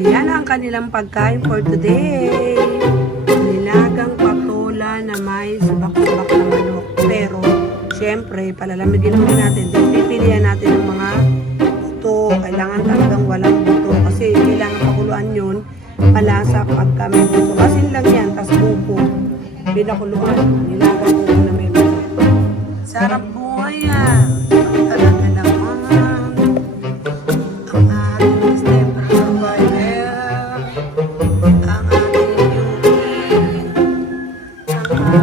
Yan ang kanilang pagkain for today. Nilagang patola na may subak-subak na manok. Pero, syempre, palalamigin muna natin. Then, pipilihan natin ng mga buto. Kailangan talagang walang buto. Kasi kailangan pakuluan yun. Malasa pagka may buto. Kasi lang yan, tas buko. Pinakuluan. Nilagang buko na may buto. Sarap buhay yan. Talaga naman. Ang ating stepper survivor. Ang ating beauty. Ang